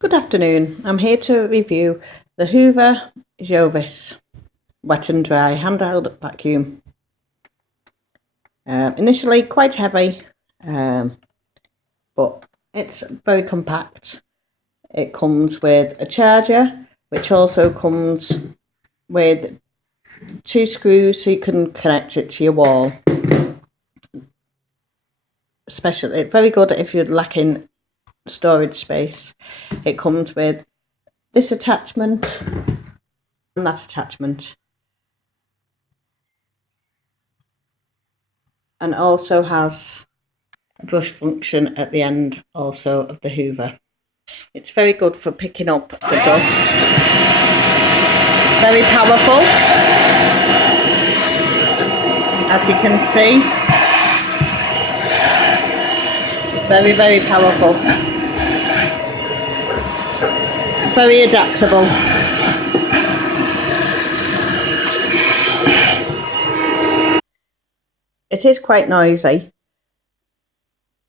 Good afternoon. I'm here to review the Hoover Jovis wet and dry handheld vacuum. Initially quite heavy, but it's very compact. It comes with a charger, which also comes with 2 screws so you can connect it to your wall. Especially, it's very good if you're lacking storage space. It comes with this attachment and that attachment, and also has a brush function at the end also of the Hoover. It's very good for picking up the dust. Very powerful, as you can see. Very, very powerful. Very adaptable. It is quite noisy,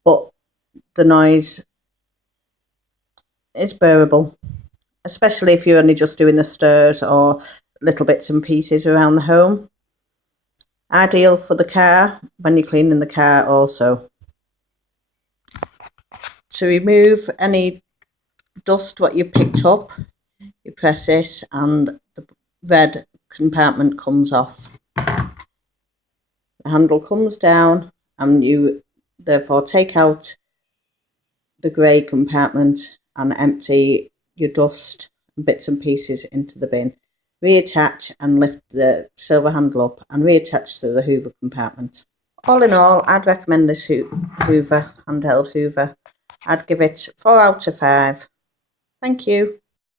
but the noise is bearable, especially if you're only just doing the stairs or little bits and pieces around the home. Ideal for the car, when you're cleaning the car also. To remove any dust what you picked up, you press this and the red compartment comes off. The handle comes down and you therefore take out the grey compartment and empty your dust and bits and pieces into the bin. Reattach and lift the silver handle up and reattach to the Hoover compartment. All in all, I'd recommend this Hoover, handheld Hoover. I'd give it 4 out of 5. Thank you.